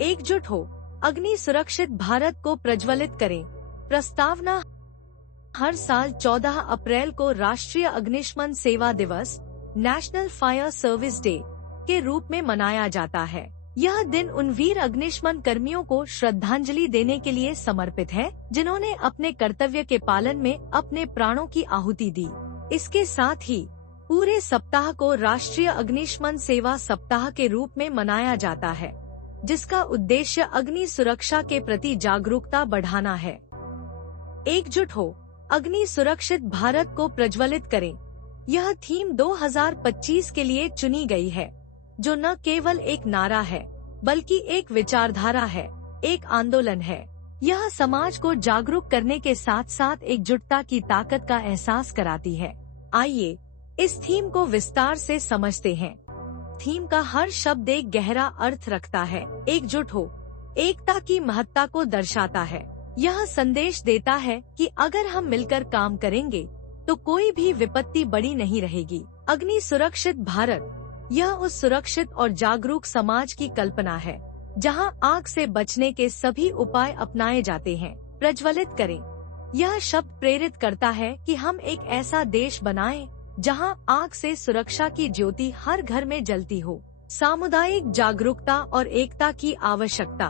एकजुट हो, अग्नि सुरक्षित भारत को प्रज्वलित करें। प्रस्तावना। हर साल 14 अप्रैल को राष्ट्रीय अग्निशमन सेवा दिवस नेशनल फायर सर्विस डे के रूप में मनाया जाता है। यह दिन उन वीर अग्निशमन कर्मियों को श्रद्धांजलि देने के लिए समर्पित है जिन्होंने अपने कर्तव्य के पालन में अपने प्राणों की आहुति दी। इसके साथ ही पूरे सप्ताह को राष्ट्रीय अग्निशमन सेवा सप्ताह के रूप में मनाया जाता है, जिसका उद्देश्य अग्नि सुरक्षा के प्रति जागरूकता बढ़ाना है। एकजुट हो, अग्नि सुरक्षित भारत को प्रज्वलित करें। यह थीम 2025 के लिए चुनी गई है, जो न केवल एक नारा है बल्कि एक विचारधारा है, एक आंदोलन है। यह समाज को जागरूक करने के साथ साथ एकजुटता की ताकत का एहसास कराती है। आइए इस थीम को विस्तार से समझते हैं। थीम का हर शब्द एक गहरा अर्थ रखता है। एकजुट हो, एकता की महत्ता को दर्शाता है। यह संदेश देता है कि अगर हम मिलकर काम करेंगे तो कोई भी विपत्ति बड़ी नहीं रहेगी। अग्नि सुरक्षित भारत, यह उस सुरक्षित और जागरूक समाज की कल्पना है जहां आग से बचने के सभी उपाय अपनाए जाते हैं। प्रज्वलित करें, यह शब्द प्रेरित करता है कि हम एक ऐसा देश बनाएं जहां आग से सुरक्षा की ज्योति हर घर में जलती हो। सामुदायिक जागरूकता और एकता की आवश्यकता।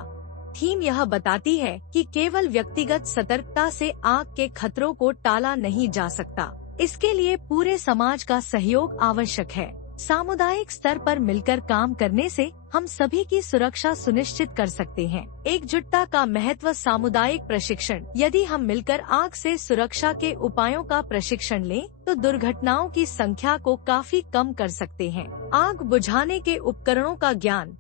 थीम यह बताती है कि केवल व्यक्तिगत सतर्कता से आग के खतरों को टाला नहीं जा सकता, इसके लिए पूरे समाज का सहयोग आवश्यक है। सामुदायिक स्तर पर मिलकर काम करने से हम सभी की सुरक्षा सुनिश्चित कर सकते हैं। एकजुटता का महत्व। सामुदायिक प्रशिक्षण। यदि हम मिलकर आग से सुरक्षा के उपायों का प्रशिक्षण लें तो दुर्घटनाओं की संख्या को काफी कम कर सकते हैं। आग बुझाने के उपकरणों का ज्ञान।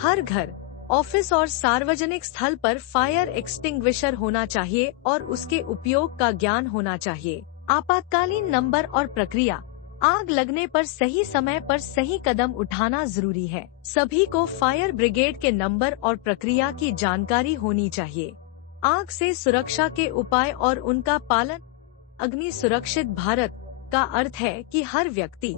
हर घर, ऑफिस और सार्वजनिक स्थल पर फायर एक्सटिंग्विशर होना चाहिए और उसके उपयोग का ज्ञान होना चाहिए। आपातकालीन नंबर और प्रक्रिया। आग लगने पर सही समय पर सही कदम उठाना जरूरी है। सभी को फायर ब्रिगेड के नंबर और प्रक्रिया की जानकारी होनी चाहिए। आग से सुरक्षा के उपाय और उनका पालन। अग्नि सुरक्षित भारत का अर्थ है कि हर व्यक्ति,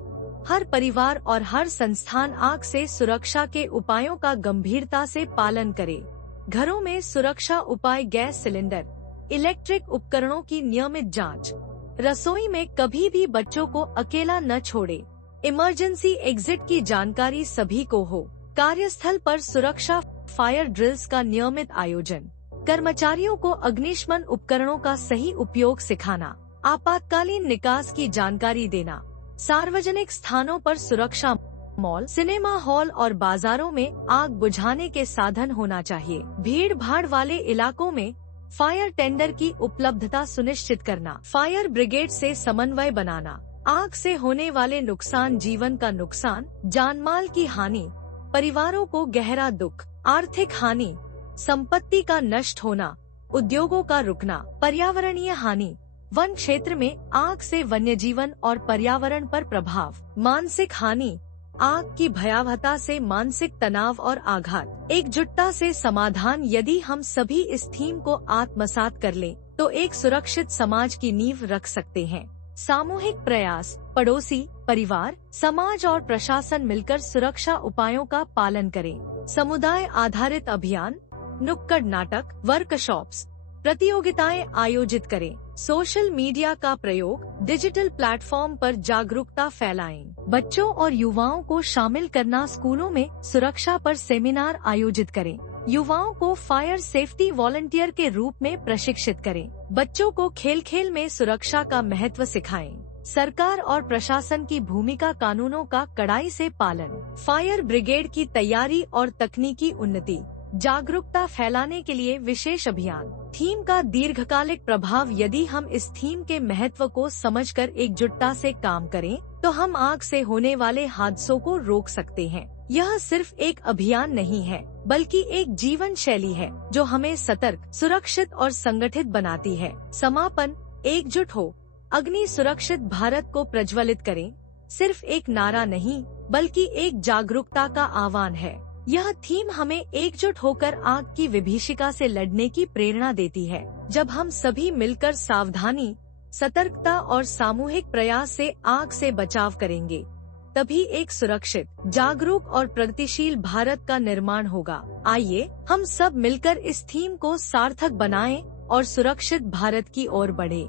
हर परिवार और हर संस्थान आग से सुरक्षा के उपायों का गंभीरता से पालन करे। घरों में सुरक्षा उपाय। गैस सिलेंडर, इलेक्ट्रिक उपकरणों की नियमित जांच। रसोई में कभी भी बच्चों को अकेला न छोड़े। इमरजेंसी एग्जिट की जानकारी सभी को हो। कार्यस्थल पर सुरक्षा। फायर ड्रिल्स का नियमित आयोजन। कर्मचारियों को अग्निशमन उपकरणों का सही उपयोग सिखाना। आपातकालीन निकास की जानकारी देना। सार्वजनिक स्थानों पर सुरक्षा। मॉल, सिनेमा हॉल और बाजारों में आग बुझाने के साधन होना चाहिए। भीड़ भाड़ वाले इलाकों में फायर टेंडर की उपलब्धता सुनिश्चित करना। फायर ब्रिगेड से समन्वय बनाना। आग से होने वाले नुकसान। जीवन का नुकसान, जानमाल की हानि, परिवारों को गहरा दुख। आर्थिक हानि, संपत्ति का नष्ट होना, उद्योगों का रुकना। पर्यावरणीय हानि, वन क्षेत्र में आग से वन्यजीवन और पर्यावरण पर प्रभाव। मानसिक हानि, आग की भयावहता से मानसिक तनाव और आघात। एकजुटता से समाधान। यदि हम सभी इस थीम को आत्मसात कर लें तो एक सुरक्षित समाज की नींव रख सकते हैं। सामूहिक प्रयास। पड़ोसी, परिवार, समाज और प्रशासन मिलकर सुरक्षा उपायों का पालन करें। समुदाय आधारित अभियान, नुक्कड़ नाटक, वर्कशॉप्स, प्रतियोगिताएं आयोजित करें। सोशल मीडिया का प्रयोग। डिजिटल प्लेटफॉर्म पर जागरूकता फैलाएं। बच्चों और युवाओं को शामिल करना। स्कूलों में सुरक्षा पर सेमिनार आयोजित करें। युवाओं को फायर सेफ्टी वॉलंटियर के रूप में प्रशिक्षित करें। बच्चों को खेल खेल में सुरक्षा का महत्व सिखाएं। सरकार और प्रशासन की भूमिका। कानूनों का कड़ाई से पालन। फायर ब्रिगेड की तैयारी और तकनीकी उन्नति। जागरूकता फैलाने के लिए विशेष अभियान। थीम का दीर्घकालिक प्रभाव। यदि हम इस थीम के महत्व को समझकर एकजुटता से काम करें तो हम आग से होने वाले हादसों को रोक सकते हैं। यह सिर्फ एक अभियान नहीं है बल्कि एक जीवन शैली है जो हमें सतर्क, सुरक्षित और संगठित बनाती है। समापन। एकजुट हो, अग्नि सुरक्षित भारत को प्रज्वलित करें सिर्फ एक नारा नहीं बल्कि एक जागरूकता का आह्वान है। यह थीम हमें एकजुट होकर आग की विभीषिका से लड़ने की प्रेरणा देती है। जब हम सभी मिलकर सावधानी, सतर्कता और सामूहिक प्रयास से आग से बचाव करेंगे तभी एक सुरक्षित, जागरूक और प्रगतिशील भारत का निर्माण होगा। आइए हम सब मिलकर इस थीम को सार्थक बनाएं और सुरक्षित भारत की ओर बढ़े।